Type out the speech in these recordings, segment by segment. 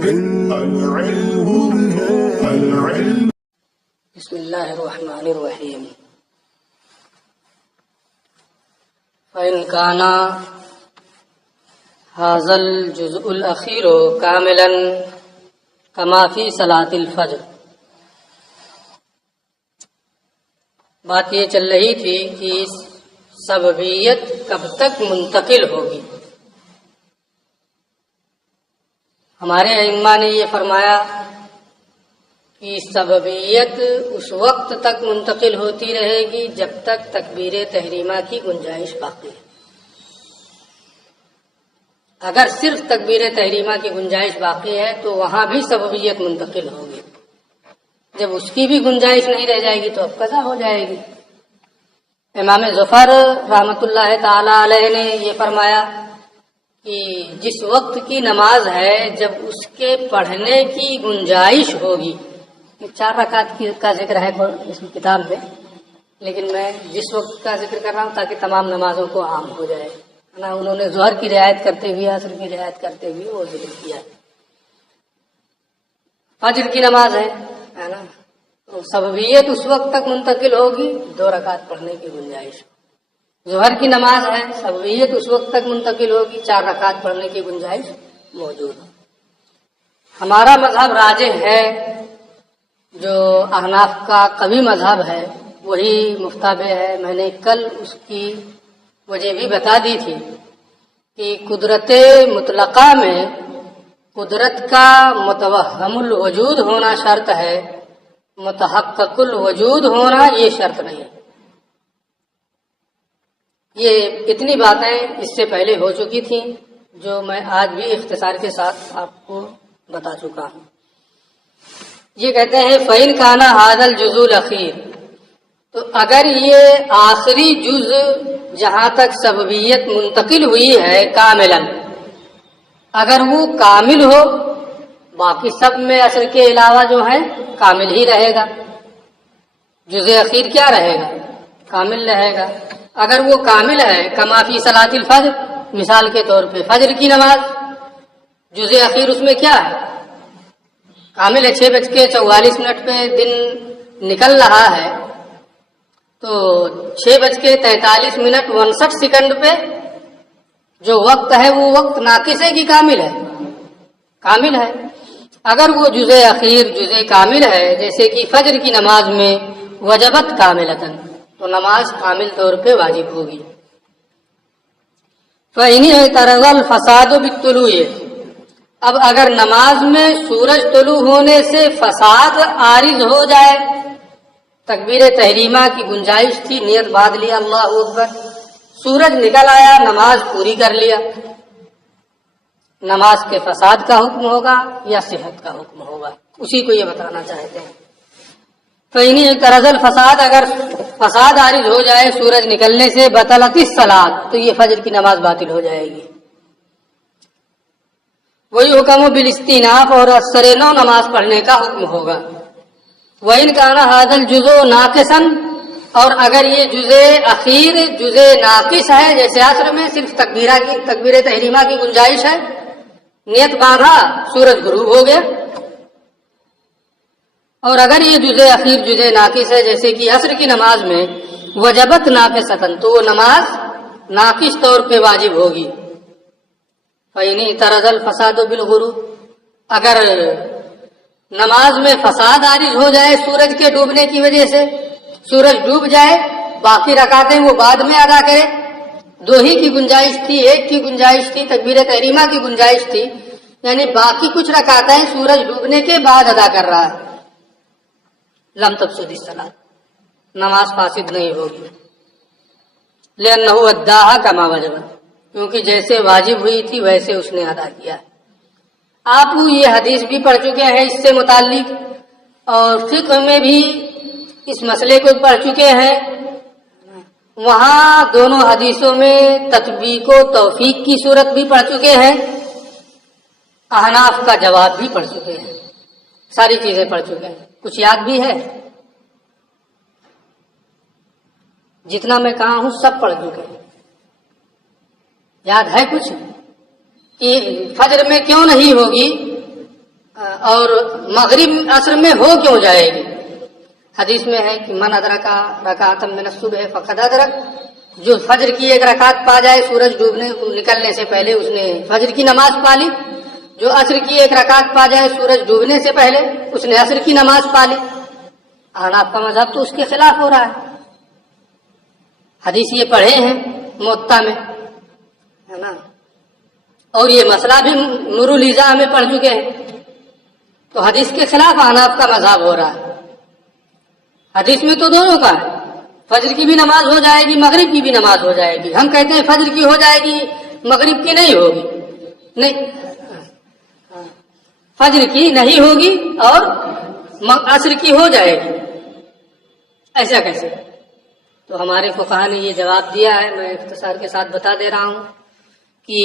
بسم اللہ الرحمن الرحیم فإن كان هذا الجزء الأخير كاملا كما في صلاة الفجر. بات یہ چل رہی تھی کہ سببیت کب تک منتقل ہوگی. ہمارے ائمہ نے یہ فرمایا کہ سببیت اس وقت تک منتقل ہوتی رہے گی جب تک تکبیر تحریمہ کی گنجائش باقی ہے. اگر صرف تکبیر تحریمہ کی گنجائش باقی ہے تو وہاں بھی سببیت منتقل ہوگی. جب اس کی بھی گنجائش نہیں رہ جائے گی تو اب قضا ہو جائے گی. امام ظفر رحمۃ اللہ تعالی علیہ نے یہ فرمایا کہ جس وقت کی نماز ہے جب اس کے پڑھنے کی گنجائش ہوگی. 4 رکعت کا ذکر ہے اس کتاب میں، لیکن میں جس وقت کا ذکر کر رہا ہوں تاکہ تمام نمازوں کو عام ہو جائے. انہوں نے ظہر کی رعایت کرتے ہوئے عصر کی رعایت کرتے ہوئے وہ ذکر کیا. فجر کی نماز ہے نا، تو سببیت اس وقت تک منتقل ہوگی 2 رکعت پڑھنے کی گنجائش. ظہر کی نماز ہے، سببیت اس وقت تک منتقل ہوگی 4 رکعت پڑھنے کی گنجائش موجود ہے. ہمارا مذہب راجح ہے، جو احناف کا قوی مذہب ہے وہی مفتابع ہے. میں نے کل اس کی وجہ بھی بتا دی تھی کہ قدرت مطلقہ میں قدرت کا متوہم الوجود ہونا شرط ہے، متحقق الوجود ہونا یہ شرط نہیں. یہ اتنی باتیں اس سے پہلے ہو چکی تھیں جو میں آج بھی اختصار کے ساتھ آپ کو بتا چکا ہوں. یہ کہتے ہیں فَإِنْ كَانَ هَذَا الْجُزْءُ الْأَخِيرُ، تو اگر یہ آخری جز جہاں تک سببیت منتقل ہوئی ہے کاملاً، اگر وہ کامل ہو، باقی سب میں اثر کے علاوہ جو ہے کامل ہی رہے گا. جز اخیر کیا رہے گا؟ کامل رہے گا. اگر وہ کامل ہے کما فی صلاۃ الفجر، مثال کے طور پہ فجر کی نماز، جز اخیر اس میں کیا ہے؟ کامل ہے. 6:44 پہ دن نکل رہا ہے تو 6:43 پہ جو وقت ہے وہ وقت ناقص ہے کہ کامل ہے؟ کامل ہے. اگر وہ جزء اخیر جزء کامل ہے جیسے کہ فجر کی نماز میں وجبت کاملتاً، تو نماز کامل طور پہ واجب ہوگی. فَإِنِ اعْتَرَضَ الْفَسَادُ بِالطُّلُوعِ، اب اگر نماز میں سورج طلوع ہونے سے فساد عارض ہو جائے، تکبیر تحریمہ کی گنجائش تھی، نیت باندھ لیا اللہ اکبر، سورج نکل آیا، نماز پوری کر لیا، نماز کے فساد کا حکم ہوگا یا صحت کا حکم ہوگا؟ اسی کو یہ بتانا چاہتے ہیں. فَإِنِ اعْتَرَضَ الْفَسَادُ، اگر فساد عارض ہو جائے سورج نکلنے سے، بطلت الصلاۃ، تو یہ فجر کی نماز باطل ہو جائے گی. وہی حکم بالاستئناف، اور اثر نو نماز پڑھنے کا حکم ہوگا. وَإِنْ كَانَ هَذَا الْجُزْءُ نَاقِصًا، اور اگر یہ جزء اخیر جزء ناقص ہے، جیسے عصر میں صرف تکبیر تحریمہ کی گنجائش ہے، نیت باندھا سورج غروب ہو گیا. اور اگر یہ جزء اخیر جزء ناقص ہے جیسے کہ عصر کی نماز میں وجبت ناقصۃ، تو وہ نماز ناقص طور پہ واجب ہوگی. فَإِنِ اعْتَرَضَ الْفَسَادُ بِالْغُرُوبِ، اگر نماز میں فساد عارض ہو جائے سورج کے ڈوبنے کی وجہ سے، سورج ڈوب جائے، باقی رکعتیں وہ بعد میں ادا کرے، 2 ہی کی گنجائش تھی، 1 کی گنجائش تھی، تکبیر تحریمہ کی گنجائش تھی، یعنی باقی کچھ رکعتیں سورج ڈوبنے کے بعد ادا کر رہا ہے، لم تفسد الصلاۃ، نماز فاسد نہیں ہوگی. لأنه اداها كما وجب، کیونکہ جیسے واجب ہوئی تھی ویسے اس نے ادا کیا. آپ یہ حدیث بھی پڑھ چکے ہیں اس سے متعلق، اور فقہ میں بھی اس مسئلے کو پڑھ چکے ہیں. وہاں دونوں حدیثوں میں تطبیق و توفیق کی صورت بھی پڑھ چکے ہیں، احناف کا جواب بھی پڑھ چکے ہیں، ساری چیزیں پڑھ چکے ہیں. کچھ یاد بھی ہے؟ جتنا میں کہا ہوں سب پڑھ چکے ہیں. یاد ہے کچھ کہ فجر میں کیوں نہیں ہوگی؟ اور مغرب عصر میں ہو کیوں جائے گی؟ حدیث میں ہے کہ من ادرکا رکعۃ من الصبح فقد ادرک، جو فجر کی ایک رکعت پا جائے سورج ڈوبنے نکلنے سے پہلے اس نے فجر کی نماز پا لی، جو عصر کی ایک رکعت پا جائے سورج ڈوبنے سے پہلے اس نے عصر کی نماز پا لی۔ احناف کا مذہب تو اس کے خلاف ہو رہا ہے، حدیث یہ پڑھے ہیں موطا میں، ہے نا، اور یہ مسئلہ بھی نور الیزا میں پڑھ چکے ہیں، تو حدیث کے خلاف احناف کا مذہب ہو رہا ہے۔ حدیث میں تو دونوں کا ہے، فجر کی بھی نماز ہو جائے گی، مغرب کی بھی نماز ہو جائے گی۔ ہم کہتے ہیں فجر کی ہو جائے گی، مغرب کی نہیں ہوگی، نہیں، فجر کی نہیں ہوگی اور عصر کی ہو جائے گی، ایسا کیسے؟ تو ہمارے فقہا نے یہ جواب دیا ہے، میں اختصار کے ساتھ بتا دے رہا ہوں کہ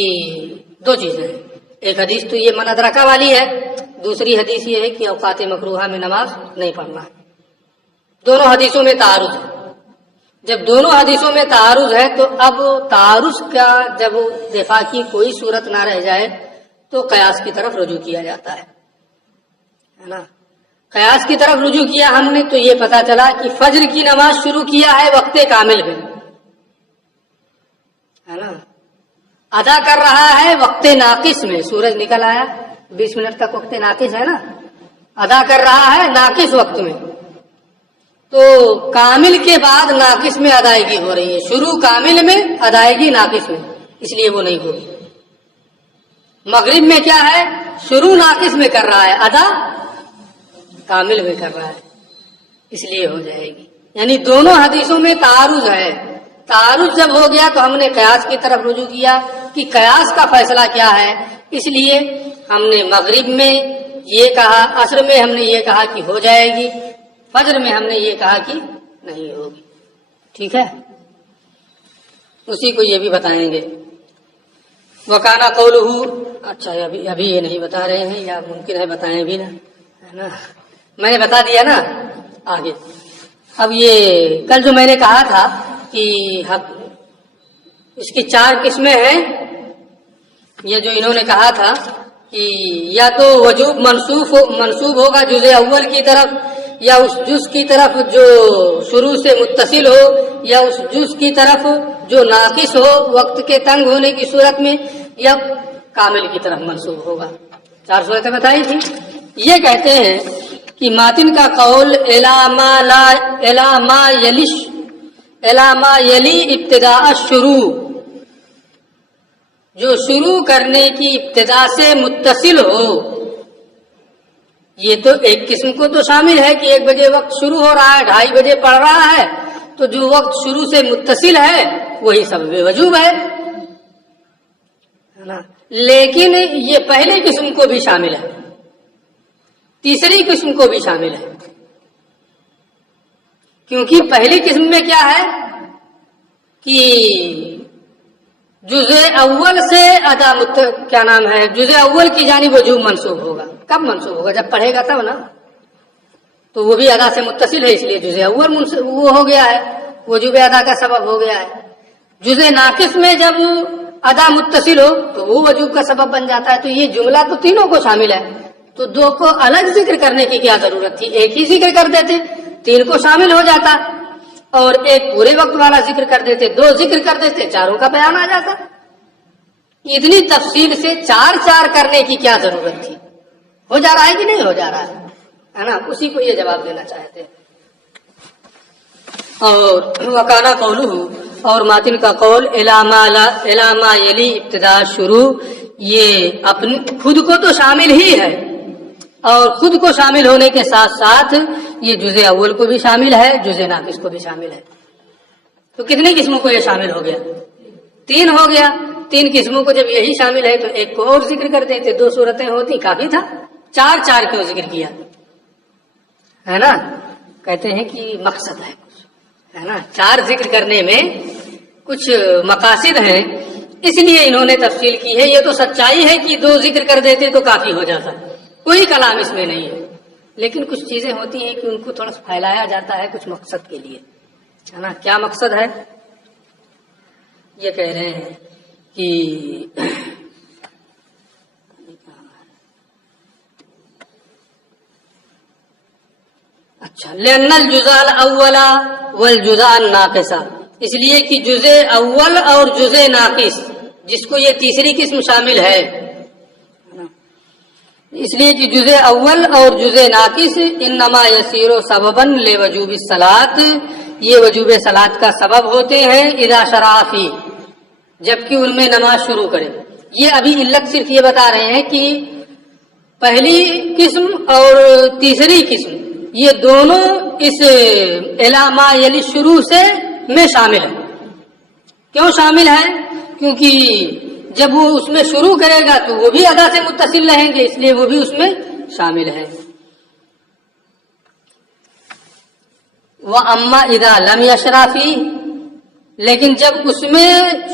دو چیزیں ہیں، ایک حدیث تو یہ من ادرکا والی ہے، دوسری حدیث یہ ہے کہ اوقات مکروہہ میں نماز نہیں پڑھنا ہے۔ دونوں حدیثوں میں تعارض ہے، جب دونوں حدیثوں میں تعارض ہے تو اب تعارض کا جب دفاع کی کوئی صورت نہ رہ جائے تو قیاس کی طرف رجوع کیا جاتا ہے نا۔ قیاس کی طرف رجوع کیا ہم نے تو یہ پتا چلا کہ فجر کی نماز شروع کیا ہے وقت کامل میں، ہے نا، ادا کر رہا ہے وقت ناقص میں، سورج نکل آیا 20 منٹ تک وقت ناقص ہے نا، ادا کر رہا ہے ناقص وقت میں، تو کامل کے بعد ناقص میں ادائیگی ہو رہی ہے، شروع کامل میں ادائیگی ناقص میں، اس لیے وہ نہیں ہوگی۔ مغرب میں کیا ہے، شروع ناقص میں کر رہا ہے، ادا کامل میں کر رہا ہے، اس لیے ہو جائے گی۔ یعنی دونوں حدیثوں میں تعارض ہے، تعارض جب ہو گیا تو ہم نے قیاس کی طرف رجوع کیا کہ قیاس کا فیصلہ کیا ہے، اس لیے ہم نے مغرب میں یہ کہا، عصر میں ہم نے یہ کہا کہ ہو جائے گی، فجر میں ہم نے یہ کہا کہ نہیں ہوگی، ٹھیک ہے۔ اسی کو یہ بھی بتائیں گے، وکانا قولہ، اچھا ابھی یہ نہیں بتا رہے ہیں یا ممکن ہے بتائیں بھی نا، ہے نا، میں نے بتا دیا نا آگے۔ اب یہ کل جو میں نے کہا تھا کہ اس کی 4 قسمیں ہیں، یہ جو انہوں نے کہا تھا کہ یا تو وجوب منسوب ہوگا جزء اول کی طرف، یا اس جز کی طرف جو شروع سے متصل ہو، یا اس جز کی طرف جو ناقص ہو وقت کے تنگ ہونے کی صورت میں، یا کامل کی طرف منسوب ہوگا۔ 4 صورتیں بتائی تھی۔ یہ کہتے ہیں کہ ماتن کا قول الا ما یلی ابتداء الشروع، جو شروع کرنے کی ابتدا سے متصل ہو، یہ تو ایک قسم کو تو شامل ہے کہ 1 بجے وقت شروع ہو رہا ہے، 2:30 بجے پڑھ رہا ہے، تو جو وقت شروع سے متصل ہے وہی سبب وجوب ہے نا۔ لیکن یہ پہلی قسم کو بھی شامل ہے، تیسری قسم کو بھی شامل ہے، کیونکہ پہلی قسم میں کیا ہے کہ جزء اول سے جزء اول کی جانب وجوب منسوب ہوگا۔ کب منسوب ہوگا؟ جب پڑھے گا تب نا، تو وہ بھی ادا سے متصل ہے، اس لیے جزء اول وہ ہو گیا ہے، وجوب ادا کا سبب ہو گیا ہے۔ جزء ناقص میں جب ادا متصل ہو تو وہ وجوب کا سبب بن جاتا ہے۔ تو یہ جملہ تو تینوں کو شامل ہے، تو 2 کو الگ ذکر کرنے کی کیا ضرورت تھی؟ ایک ہی ذکر کر دیتے، 3 کو شامل ہو جاتا، اور ایک پورے وقت والا ذکر کر دیتے، 2 ذکر کر دیتے، 4 کا بیان آ جاتا۔ اتنی تفصیل سے 4 کرنے کی کیا ضرورت تھی؟ ہو جا رہا ہے کہ نہیں ہو جا رہا ہے نا؟ اسی کو یہ جواب دینا چاہتے ہیں۔ اور وکانا قولہ، اور ماتن کا قول الا ما یلی ابتداء شروع، یہ اپنے خود کو تو شامل ہی ہے، اور خود کو شامل ہونے کے ساتھ ساتھ یہ جزء اول کو بھی شامل ہے، جزء ناقص کو بھی شامل ہے۔ تو کتنی قسموں کو یہ شامل ہو گیا؟ 3 ہو گیا۔ 3 قسموں کو جب یہی شامل ہے تو ایک کو اور ذکر کر دیتے، 2 صورتیں ہوتی، کافی تھا۔ 4 کیوں ذکر کیا ہے نا؟ کہتے ہیں کہ مقصد ہے کچھ، ہے نا، 4 ذکر کرنے میں کچھ مقاصد ہیں، اس لیے انہوں نے تفصیل کی ہے۔ یہ تو سچائی ہے کہ 2 ذکر کر دیتے تو کافی ہو جاتا، کوئی کلام اس میں نہیں ہے، لیکن کچھ چیزیں ہوتی ہیں کہ ان کو تھوڑا پھیلایا جاتا ہے کچھ مقصد کے لیے، ہے نا۔ کیا مقصد ہے؟ یہ کہہ رہے ہیں کہ اچھا، لأن الجزء الاول والجزء الناقص، اس لیے کہ جزء اول اور جزء ناقص جس کو یہ تیسری قسم شامل ہے، اس لیے کہ جزء اول اور جزء ناقص انما یسیر سببا لوجوب الصلاۃ، یہ وجوب صلاۃ کا سبب ہوتے ہیں اذا شرع فی، جبکہ ان میں نماز شروع کرے۔ یہ ابھی علت صرف یہ بتا رہے ہیں کہ پہلی قسم اور تیسری قسم یہ دونوں اس علامہ یلی شروع سے میں شامل ہے۔ کیوں شامل ہے؟ کیونکہ جب وہ اس میں شروع کرے گا تو وہ بھی ادا سے متصل رہیں گے، اس لیے وہ بھی اس میں شامل ہے۔ وَأَمَّا إِذَا لَمْ يَشْرَعْ فِيهِ، لیکن جب اس میں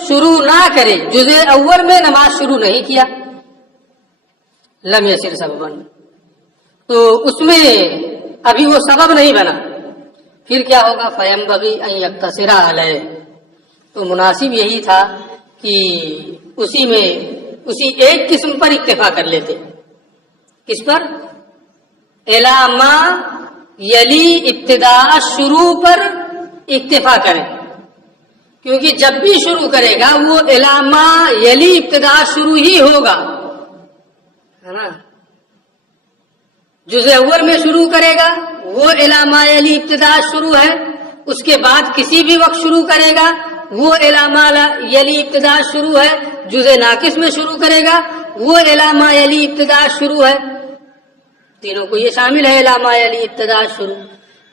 شروع نہ کرے، جزء اول میں نماز شروع نہیں کیا، لم یسر سبباً، تو اس میں ابھی وہ سبب نہیں بنا، پھر کیا ہوگا؟ فَيَنبَغِي أَن يَقْتَصِرَ عَلَيْهِ، تو مناسب یہی تھا کہ اسی ایک قسم پر اکتفا کر لیتے۔ کس پر؟ علامہ یلی ابتداء شروع پر اکتفا کریں، کیونکہ جب بھی شروع کرے گا وہ علامہ یلی ابتداء شروع ہی ہوگا، ہے نا؟ جزء اول میں شروع کرے گا وہ علامہ یلی ابتداء شروع ہے، اس کے بعد کسی بھی وقت شروع کرے گا وہ علامہ یلی ابتداء شروع ہے، جزء ناقص میں شروع کرے گا وہ علامہ یلی ابتداء شروع ہے، تینوں کو یہ شامل ہے علامہ یلی ابتداء شروع۔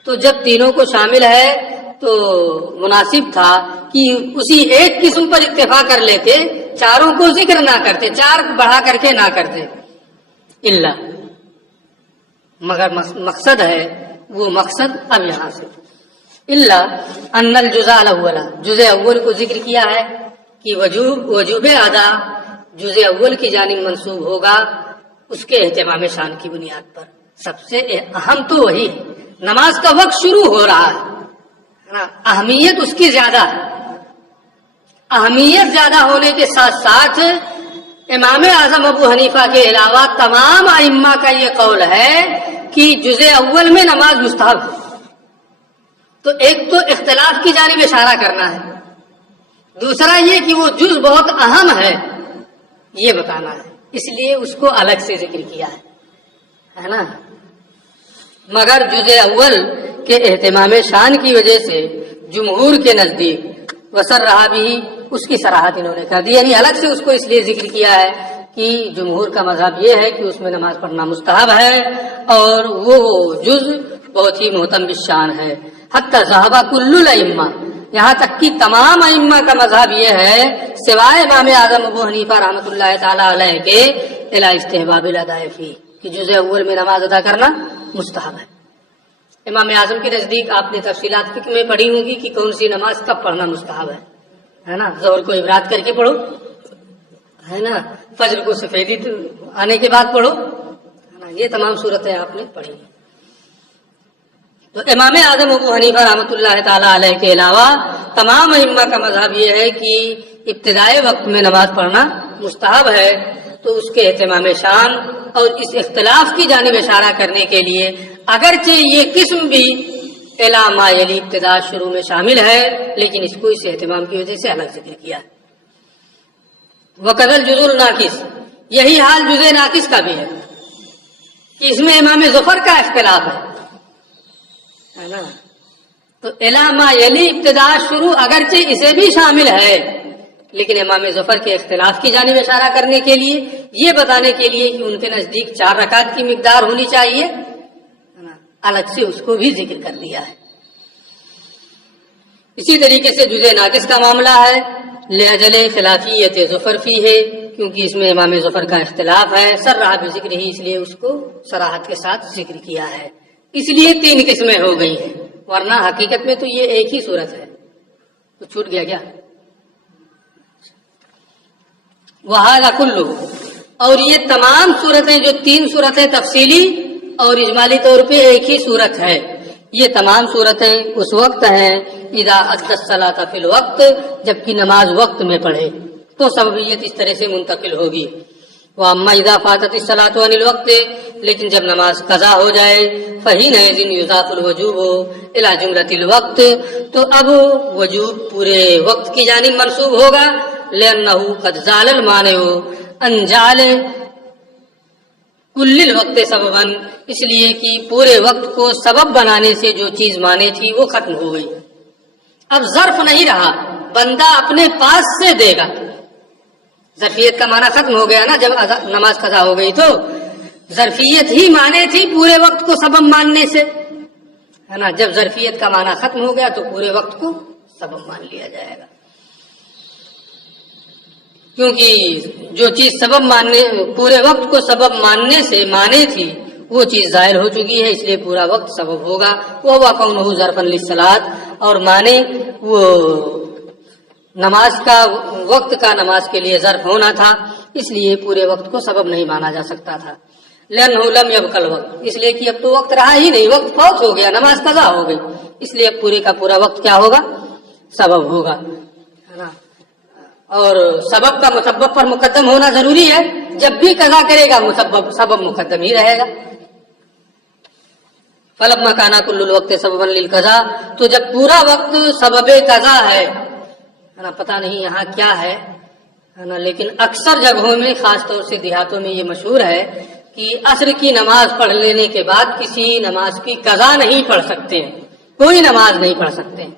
تو جب تینوں کو شامل ہے تو مناسب تھا کہ اسی ایک قسم پر اکتفا کر لیتے، چاروں کو ذکر نہ کرتے، چار بڑھا کر کے نہ کرتے، الا مگر مقصد ہے وہ مقصد اب یہاں سے الا ان الجزء الاول، جزء اول کو ذکر کیا ہے کہ وجوب ادا جزء اول کی جانب منسوب ہوگا اس کے اہتمام شان کی بنیاد پر۔ سب سے اہم تو وہی ہے، نماز کا وقت شروع ہو رہا ہے، اہمیت اس کی زیادہ ہے۔ اہمیت زیادہ ہونے کے ساتھ ساتھ امام اعظم ابو حنیفہ کے علاوہ تمام ائمہ کا یہ قول ہے کہ جزء اول میں نماز مستحب ہے۔ تو ایک تو اختلاف کی جانب اشارہ کرنا ہے، دوسرا یہ کہ وہ جز بہت اہم ہے یہ بتانا ہے، اس لیے اس کو الگ سے ذکر کیا ہے نا۔ مگر جزء اول کے اہتمام شان کی وجہ سے جمہور کے نزدیک وسر رہا بھی اس کی صراحت انہوں نے کر دی، یعنی الگ سے اس کو اس لیے ذکر کیا ہے کہ جمہور کا مذہب یہ ہے کہ اس میں نماز پڑھنا مستحب ہے اور وہ جز بہت ہی محتم بالشان ہے۔ حتی ذہبہ کل الائمہ، یہاں تک کہ تمام ائمہ کا مذہب یہ ہے سوائے امام اعظم ابو حنیفہ رحمۃ اللہ تعالی علیہ کے الی استحباب الاداء فی، کہ جزء اول میں نماز ادا کرنا مستحب ہے۔ امام اعظم کے نزدیک آپ نے تفصیلات فقہ میں پڑھی ہوں گی کہ کون سی نماز کب پڑھنا مستحب ہے نا؟ ظہر کو ابراد کر کے پڑھو، ہے نا، فجر کو سفیدی آنے کے بعد پڑھو، ہے نا، یہ تمام صورتیں آپ نے پڑھی۔ تو امام اعظم ابو حنیفہ رحمۃ اللہ تعالی علیہ کے علاوہ تمام ائمہ کا مذہب یہ ہے کہ ابتدائی وقت میں نماز پڑھنا مستحب ہے۔ تو اس کے اہتمام شان اور اس اختلاف کی جانب اشارہ کرنے کے لیے اگرچہ یہ قسم بھی علامہ یلی ابتداء شروع میں شامل ہے لیکن اس کو اس اہتمام کی وجہ سے الگ ذکر کیا ہے۔ وقد الجزء الناقص، یہی حال جزء ناقص کا بھی ہے کہ اس میں امام ظفر کا اختلاف ہے نا۔ تو علامہ یلی ابتداء شروع اگرچہ اسے بھی شامل ہے لیکن امام ظفر کے اختلاف کی جانب اشارہ کرنے کے لیے، یہ بتانے کے لیے کہ ان کے نزدیک 4 رکعت کی مقدار ہونی چاہیے، الگ سے اس کو بھی ذکر کر دیا ہے۔ اسی طریقے سے جزء ناقص کا معاملہ ہے لأجل خلافیت ظفر فی ہے، کیونکہ اس میں امام ظفر کا اختلاف ہے، سرح بذکر ہی، اس لیے اس کو صراحت کے ساتھ ذکر کیا ہے۔ اس لیے 3 قسمیں ہو گئی ہیں، ورنہ حقیقت میں تو یہ ایک ہی صورت ہے۔ تو چھوٹ گیا کیا؟ وَهَذَا كُلُّهُ، اور یہ تمام صورتیں جو 3 صورتیں تفصیلی اور اجمالی طور پہ ایک ہی صورت ہے، یہ تمام صورتیں اس وقت ہیں اذا ادى الصلاة فی الوقت، جبکہ نماز وقت میں پڑھے، تو سببیت اس طرح سے منتقل ہوگی وَأَمَّا إِذَا فَاتَتِ الصَّلَاةُ عَنِ الْوَقْتِ، لیکن جب نماز قضا ہو جائے، فَحِينَئِذٍ يُضَافُ الْوُجُوبُ إِلَى جُمْلَةِ الْوَقْتِ، تو اب وجوب پورے وقت کی جانب منسوب ہوگا، لِأَنَّهُ قَدْ زَالَ الْمَانِعُ عَنْ جَعْلِ كُلِّ الْوَقْتِ سَبَبًا، اس لیے کہ پورے وقت کو سبب بنانے سے جو چیز مانے تھی وہ ختم ہو گئی، اب ظرف نہیں رہا، بندہ اپنے پاس سے دے گا۔ ظرفیت کا معنی ختم ہو گیا نا، جب نماز قضا ہو گئی تو ظرفیت ہی مانے تھی پورے وقت کو سبب ماننے سے، ہے نا، جب ظرفیت کا معنی ختم ہو گیا تو پورے وقت کو سبب مان لیا جائے گا، کیونکہ جو چیز سبب ماننے، پورے وقت کو سبب ماننے سے مانے تھی وہ چیز ظاہر ہو چکی ہے، اس لیے پورا وقت سبب ہوگا۔ وہ کونہ ظرفا للصلاۃ، اور مانے وہ نماز کا وقت کا نماز کے لیے ظرف ہونا تھا، اس لیے پورے وقت کو سبب نہیں مانا جا سکتا تھا۔ لأنه لم يبق الوقت، اس لیے کہ اب تو وقت رہا ہی نہیں، وقت فوت ہو گیا، نماز قضا ہو گئی، اس لیے اب پورے کا پورا وقت کیا ہوگا؟ سبب ہوگا، ہے نا۔ اور سبب کا مسبب پر مقدم ہونا ضروری ہے، جب بھی قضا کرے گا سبب مقدم ہی رہے گا۔ فلما کان کل الوقت سببا للقضاء، تو جب پورا وقت سبب قضا ہے نا، پتہ نہیں یہاں کیا ہے نا، لیکن اکثر جگہوں میں، خاص طور سے دیہاتوں میں یہ مشہور ہے کہ عصر کی نماز پڑھ لینے کے بعد کسی نماز کی قضا نہیں پڑھ سکتے ہیں، کوئی نماز نہیں پڑھ سکتے ہیں،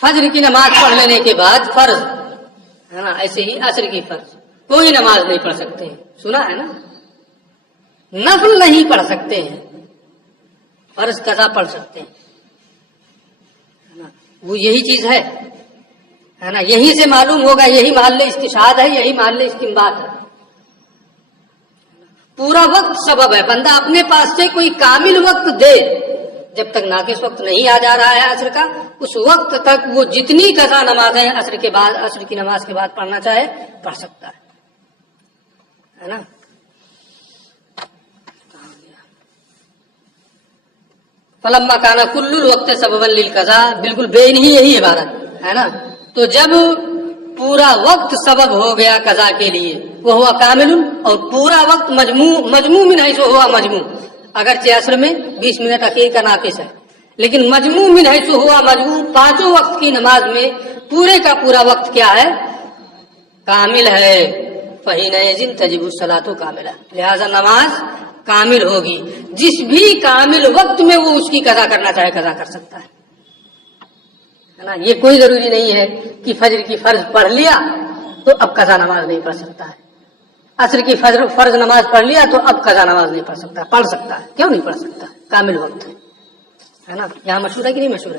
فجر کی نماز پڑھ لینے کے بعد فرض، ہے نا، ایسے ہی عصر کی فرض کوئی نماز نہیں پڑھ سکتے ہیں، سنا ہے نا، نفل نہیں پڑھ سکتے ہیں، فرض قضا پڑھ سکتے ہیں، وہ یہی چیز ہے نا، یہی سے معلوم ہوگا، یہی محل استشہاد ہے، یہی محل استنباط ہے۔ پورا وقت سبب ہے، بندہ اپنے پاس سے کوئی کامل وقت دے، جب تک ناقص وقت نہیں آ جا رہا ہے عصر کا، اس وقت تک وہ جتنی قضا نمازیں عصر کے بعد، عصر کی نماز کے بعد پڑھنا چاہے پڑھ سکتا ہے نا۔ فلما کان کل الوقت سببا للقضاء، بالکل بے ہی یہی عبارت ہے نا، تو جب پورا وقت سبب ہو گیا قضا کے لیے، وہ ہوا کامل، اور پورا وقت مجموع من حیث ہوا مجموع، اگرچہ عصر میں 20 منٹ اخیر کا ناقص ہے، لیکن مجموع من حیث ہوا مجموع، پانچوں وقت کی نماز میں پورے کا پورا وقت کیا ہے؟ کامل ہے۔ فحینئذ تجب الصلاۃ کاملہ، لہذا نماز کامل ہوگی، جس بھی کامل وقت میں وہ اس کی قضا کرنا چاہے قضا کر سکتا ہے نا۔ یہ کوئی ضروری نہیں ہے کہ فجر کی فرض پڑھ لیا تو اب قضا نماز نہیں پڑھ سکتا ہے، عصر کی فرض نماز پڑھ لیا تو اب قضا نماز نہیں پڑھ سکتا، پڑھ سکتا ہے، کیوں نہیں پڑھ سکتا؟ کامل وقت ہے نا۔ یہاں مشہور ہے کہ نہیں مشہور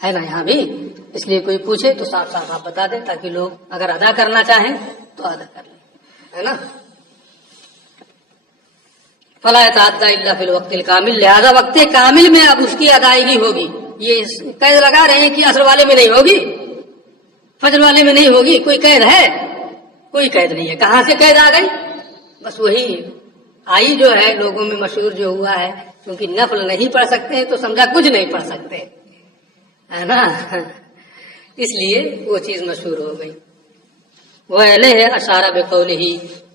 ہے نا یہاں بھی، اس لیے کوئی پوچھے تو صاف صاف آپ بتا دیں، تاکہ لوگ اگر ادا کرنا چاہیں تو ادا کر لیں، ہے نا۔ فلا يتعدى الا في الوقت الكامل، لہذا وقت کامل میں اب اس کی ادائیگی ہوگی۔ یہ قید لگا رہے ہیں کہ عصر والے میں نہیں ہوگی، فجر والے میں نہیں ہوگی، کوئی قید ہے؟ کوئی قید نہیں ہے۔ کہاں سے قید آ گئی؟ بس وہی آئی جو ہے لوگوں میں مشہور جو ہوا ہے، کیونکہ نفل نہیں پڑھ سکتے ہیں تو سمجھا کچھ نہیں پڑھ سکتے، ہے نا، اس لیے وہ چیز مشہور ہو گئی۔ وہ ہے اشارہ بقولہ،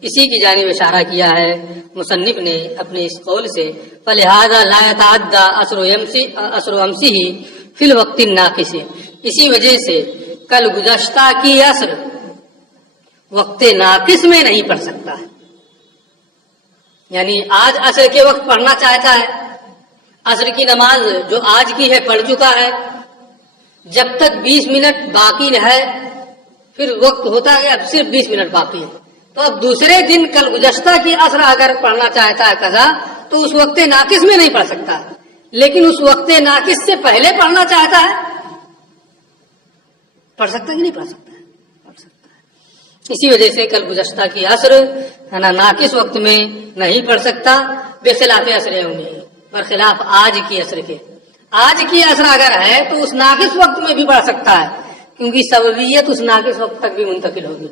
اسی کی جانب اشارہ کیا ہے مصنف نے اپنے اس قول سے، فلہذا لا يتعدى عصر امسہ فی الوقت الناقص، اسی وجہ سے کل گزشتہ کی عصر وقت ناقص میں نہیں پڑھ سکتا ہے، یعنی آج عصر کے وقت پڑھنا چاہتا ہے، عصر کی نماز جو آج کی ہے پڑھ چکا ہے، جب تک 20 منٹ باقی ہے، پھر وقت ہوتا ہے اب صرف 20 منٹ باقی ہے، تو اب دوسرے دن کل گزشتہ کی عصر اگر پڑھنا چاہتا ہے قضا، تو اس وقت ناقص میں نہیں پڑھ سکتا، لیکن اس وقت ناقص سے پہلے پڑھنا چاہتا ہے، پڑھ سکتا ہے کہ نہیں پڑھ سکتا ہے؟ پڑھ سکتا ہے۔ اسی وجہ سے کل گزشتہ کی عصر ہے نا ناقص وقت میں نہیں پڑھ سکتا، بخلاف عصر یومی، برخلاف آج کی عصر کے۔ آج کی عصر اگر ہے تو اس ناقص وقت میں بھی پڑھ سکتا ہے، کیونکہ سببیت اس ناقص وقت تک بھی منتقل ہوگی،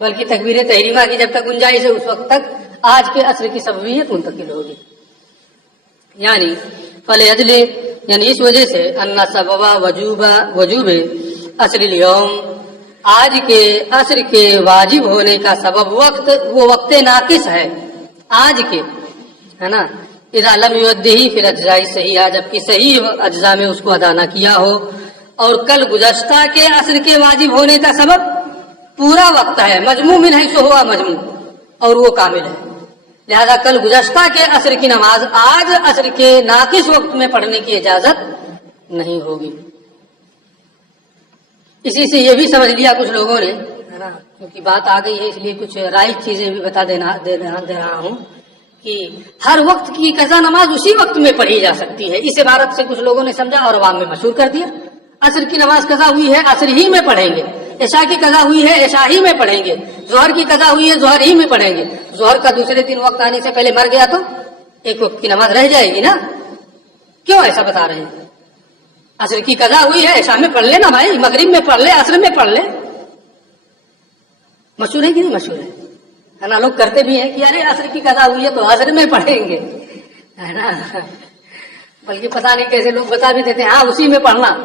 بلکہ تکبیر تحریمہ کی جب تک گنجائش ہے اس وقت تک آج کے عصر کی سببیت منتقل ہوگی، یعنی فلأجل، یعنی اس وجہ سے ان سبب وجوب عصر اليوم آج کے عصر کے واجب ہونے کا سبب وہ وقت ناقص ہے آج کے، ہے نا، اذا لم یؤدیہ فی الاجزاء صحیحہ، جبکہ صحیح اجزاء میں اس کو ادا نہ کیا ہو، اور کل گزشتہ کے عصر کے واجب ہونے کا سبب پورا وقت ہے، مجموع من حیث ہوا مجموع، اور وہ کامل ہے، لہذا کل گزشتہ کے عصر کی نماز آج عصر کے ناقص وقت میں پڑھنے کی اجازت نہیں ہوگی۔ اسی سے یہ بھی سمجھ لیا کچھ لوگوں نے، ہے نا، کیونکہ بات آ گئی ہے اس لیے کچھ رائج چیزیں بھی بتا دے رہا ہوں کہ ہر وقت کی قضا نماز اسی وقت میں پڑھی جا سکتی ہے۔ اس عبارت سے کچھ لوگوں نے سمجھا اور عوام میں مشہور کر دیا، عصر کی نماز قضا ہوئی ہے عصر ہی میں پڑھیں گے، عشاء کی قضا ہوئی ہے عشاء ہی میں پڑھیں گے، ظہر کی قضا ہوئی ہے ظہر ہی میں پڑھیں گے، ظہر کا دوسرے دن وقت آنے سے پہلے مر گیا تو ایک وقت کی نماز رہ جائے گی نا، کیوں ایسا بتا رہے ہیں؟ عصر کی قضا ہوئی ہے عشاء میں پڑھ لے نا بھائی، مغرب میں پڑھ لے، عصر میں پڑھ لے، مشہور ہے کہ نہیں مشہور ہے نا؟ لوگ کرتے بھی ہیں کہ ارے عصر کی قضا ہوئی ہے تو عصر میں پڑھیں گے، ہے نا، بلکہ پتہ نہیں کیسے لوگ بتا بھی دیتے ہیں ہاں اسی میں پڑھنا،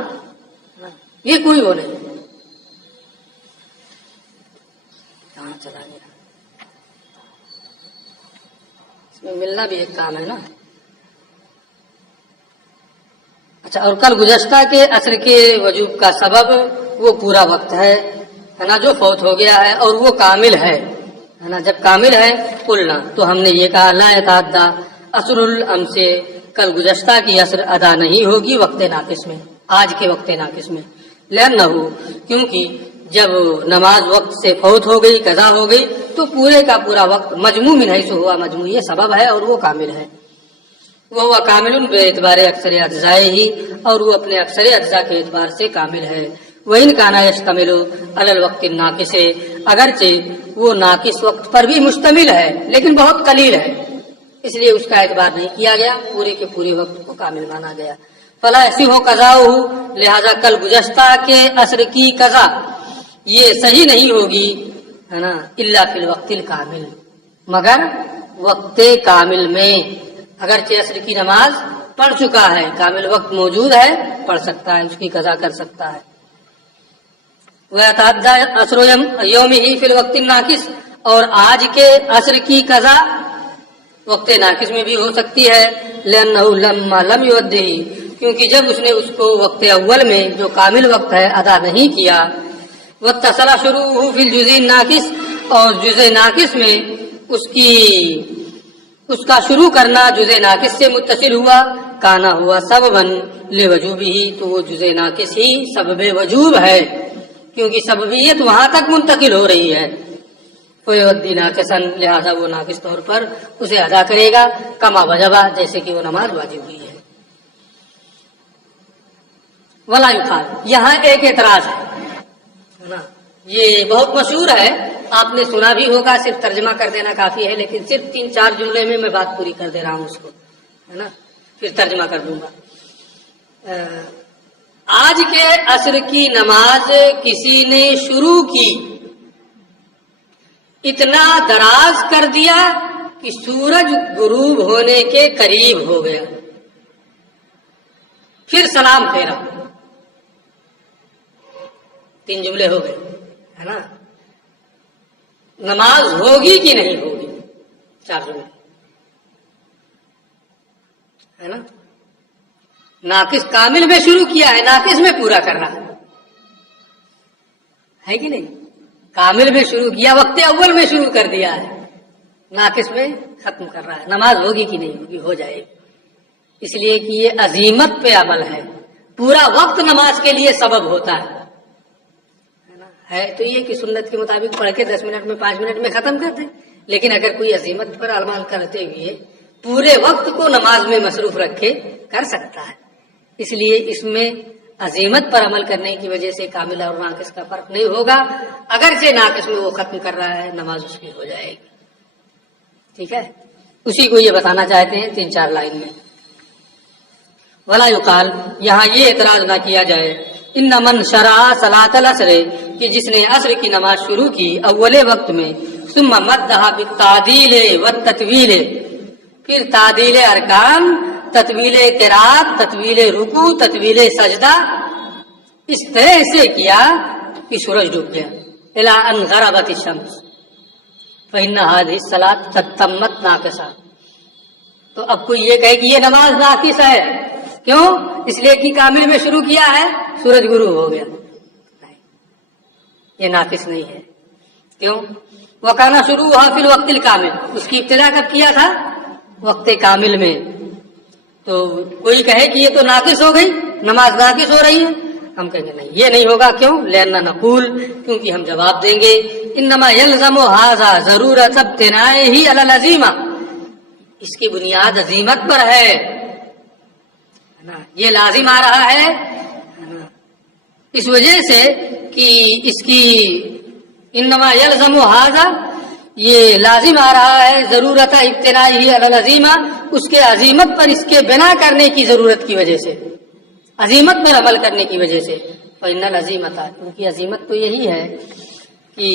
یہ کوئی وہ نہیں، کہاں چلا گیا، اس میں ملنا بھی ایک کام ہے نا۔ اچھا، اور کل گزشتہ کے عصر کے وجوب کا سبب وہ پورا وقت ہے نا، جو فوت ہو گیا ہے اور وہ کامل ہے نا، جب کامل ہے قلنا تو ہم نے یہ کہا لا یتعدی عصر الامس، کل گزشتہ کی عصر ادا نہیں ہوگی وقت ناقص میں، آج کے وقت ناقص میں، لأنہ، کیونکہ جب نماز وقت سے فوت ہو گئی قضا ہو گئی تو پورے کا پورا وقت مجموع من حیث ہوا مجموع، یہ سبب ہے اور وہ کامل ہے، وہ کامل بے اعتبار اکثر اجزاء ہی، اور وہ اپنے اکثر اجزاء کے اعتبار سے کامل ہے، وَإِنْ كَانَ يَشْتَمِلُ عَلَى الْوَقْتِ النَّاقِصِ، اگرچہ وہ ناقص وقت پر بھی مشتمل ہے لیکن بہت قلیل ہے، اس لیے اس کا اعتبار نہیں کیا گیا، پورے کے پورے وقت کو کامل مانا گیا۔ فلا ایسی ہو قضاؤہ، لہذا کل گزشتہ کے عصر کی قضا یہ صحیح نہیں ہوگی، ہے نا، الا فی الوقت الکامل، مگر وقت کامل میں، اگرچہ عصر کی نماز پڑھ چکا ہے، کامل وقت موجود ہے، پڑھ سکتا ہے، اس کی قضا کر سکتا ہے۔ وَيَتَعَدَّى عَصْرُ يَوْمِهِ فِي الْوَقْتِ النَّاقِصِ، اور آج کے عصر کی قضا وقت ناقص میں بھی ہو سکتی ہے، لأنه لما لم يؤدِّهِ، کیونکہ جب اس نے اس کو وقت اول میں جو کامل وقت ہے ادا نہیں کیا، واتصل شروعه فی الجزء الناقص، اور جزء ناقص میں اس کا شروع کرنا جزء ناقص سے متصل ہوا، کانا ہوا سبباً لوجوبہ، تو وہ جزء ناقص ہی سبب وجوب ہے، کیونکہ سببیت وہاں تک منتقل ہو رہی ہے، فیؤدی ناقصاً، لہذا وہ ناقص طور پر اسے ادا کرے گا، کما وجبہ، جیسے کہ وہ نماز واجب ہوئی ہے۔ ولا یقال، یہاں ایک اعتراض ہے نا، یہ بہت مشہور ہے، آپ نے سنا بھی ہوگا، صرف ترجمہ کر دینا کافی ہے، لیکن صرف 3-4 جملے میں بات پوری کر دے رہا ہوں اس کو، ہے نا، پھر ترجمہ کر دوں گا۔ آج کے عصر کی نماز کسی نے شروع کی، اتنا دراز کر دیا کہ سورج غروب ہونے کے قریب ہو گیا، پھر سلام پھیرا، 3 جملے ہو گئے، ہے نا، نماز ہوگی کہ نہیں ہوگی، 4 جملے، ہے نا، ناقص کامل میں شروع کیا ہے، ناقص میں پورا کر رہا ہے کہ نہیں، کامل میں شروع کیا، وقت اول میں شروع کر دیا ہے، ناقص میں ختم کر رہا ہے، نماز ہوگی کہ نہیں ہوگی، ہو جائے گی، اس لیے کہ یہ عزیمت پہ عمل ہے، پورا وقت نماز کے لیے سبب ہوتا ہے تو یہ کہ سنت کے مطابق پڑھ کے 10 منٹ میں 5 منٹ میں ختم کر دیں، لیکن اگر کوئی عزیمت پر عمل کرتے ہوئے پورے وقت کو نماز میں مصروف رکھے کر سکتا ہے، اس لیے اس میں عزیمت پر عمل کرنے کی وجہ سے کامل اور ناقص کا فرق نہیں ہوگا، اگرچہ ناقص میں وہ ختم کر رہا ہے، نماز اس کی ہو جائے گی، ٹھیک ہے، اسی کو یہ بتانا چاہتے ہیں 3-4 لائن میں۔ ولا یقال، یہاں یہ اعتراض نہ کیا جائے، ان من شرع صلاۃ العصر، کہ جس نے عصر کی نماز شروع کی اول وقت میں، ثم مدها بالتعدیل والتطویل، پھر تعدیل ارکان، تطویل قرات، تطویل رکوع، تطویل سجدہ، اس طرح سے کیا کہ سورج ڈوب گیا، الا ان غربت الشمس فإن هذه الصلاة قد تمت ناقصہ. تو اب کوئی یہ کہے کہ یہ نماز ناقص ہے، کیوں؟ اس لیے کہ کامل میں شروع کیا ہے، سورج غروب ہو گیا. یہ ناقص نہیں ہے. کیوں؟ وکانا شروع ہوا فی الوقت الکامل، اس کی ابتدا کب کیا تھا؟ وقت کامل میں. تو کوئی کہے کہ یہ تو ناقص ہو گئی، نماز ناقص ہو رہی ہے، ہم کہیں گے نہیں، یہ نہیں ہوگا. کیوں؟ لأننا نقول، کیونکہ ہم جواب دیں گے انما یلزم ھذا ضرورت ابتنائہ علی العزیمہ، اس کی بنیاد عزیمت پر ہے نا، یہ لازم آ رہا ہے اس وجہ سے کہ اس کی انما یلزم ھذا، یہ لازم آ رہا ہے ضرورت ابتنائہ علی العزیمہ، اس کے عزیمت پر اس کے بنا کرنے کی ضرورت کی وجہ سے، عزیمت پر عمل کرنے کی وجہ سے. فإن العزیمۃ، کیونکہ عزیمت تو یہی ہے کہ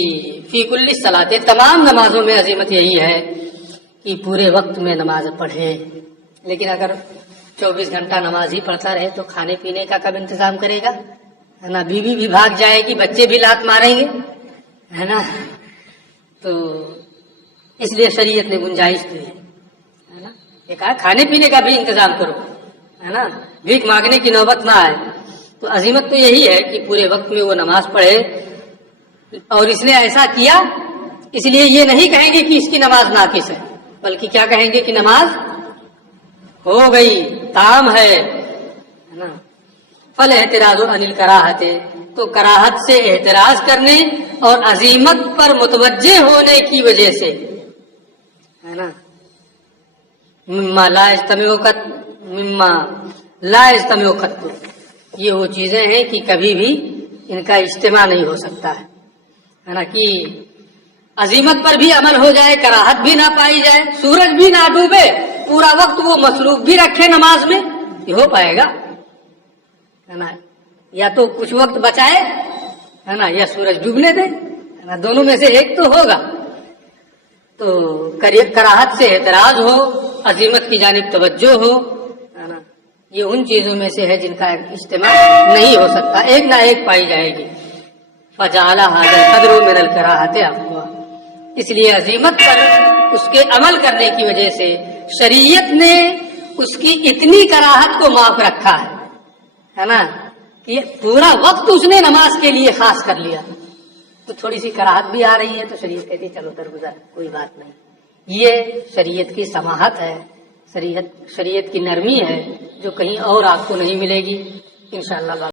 فی کل الصلاۃ، تمام نمازوں میں عزیمت یہی ہے کہ پورے وقت میں نماز پڑھے. لیکن اگر 24 گھنٹہ نماز ہی پڑھتا رہے تو کھانے پینے کا کب انتظام کرے گا؟ ہے نا، بیوی بھی بھاگ جائے گی، بچے بھی لات ماریں گے، ہے نا. تو اس لیے شریعت نے گنجائش دی ہے نا، یہ کہا کھانے پینے کا بھی انتظام کرو، ہے نا، بھیک مانگنے کی نوبت نہ آئے. تو عزیمت تو یہی ہے کہ پورے وقت میں وہ نماز پڑھے. اور اس نے ایسا کیا، اس لیے یہ نہیں کہیں گے کہ اس کی نماز ناقص ہے، بلکہ کیا کہیں گے کہ نماز ہو گئی، تام ہے نا. فل اعتراض عن الکراہت، تو کراہت سے اعتراض کرنے اور عزیمت پر متوجہ ہونے کی وجہ سے، ہے نا، مما لا یجتمع قط، مما لا یجتمع قط، یہ وہ چیزیں ہیں کہ کبھی بھی ان کا اجتماع نہیں ہو سکتا ہے نا، کہ عزیمت پر بھی عمل ہو جائے، کراہت بھی نہ پائی جائے، سورج بھی نہ ڈوبے، پورا وقت وہ مصروف بھی رکھے نماز میں، یہ ہو پائے گا؟ ہے نا، یا تو کچھ وقت بچائے، ہے نا، یا سورج ڈوبنے دے، ہے نا، دونوں میں سے ایک تو ہوگا. تو کراہت سے اعتراض ہو، عزیمت کی جانب توجہ ہو، ہے نا، یہ ان چیزوں میں سے ہے جن کا اجتماع نہیں ہو سکتا، ایک نہ ایک پائی جائے گی. فجعل هذا القدر من الکراہت افوا، اس لیے عزیمت پر اس کے عمل کرنے کی وجہ سے شریعت نے اس کی اتنی کراہت کو معاف رکھا ہے نا، کہ پورا وقت اس نے نماز کے لیے خاص کر لیا. تو تھوڑی سی کراہت بھی آ رہی ہے تو شریعت کہتی ہے چلو درگزر، کوئی بات نہیں. یہ شریعت کی سماحت ہے، شریعت کی نرمی ہے، جو کہیں اور آپ کو نہیں ملے گی انشاءاللہ.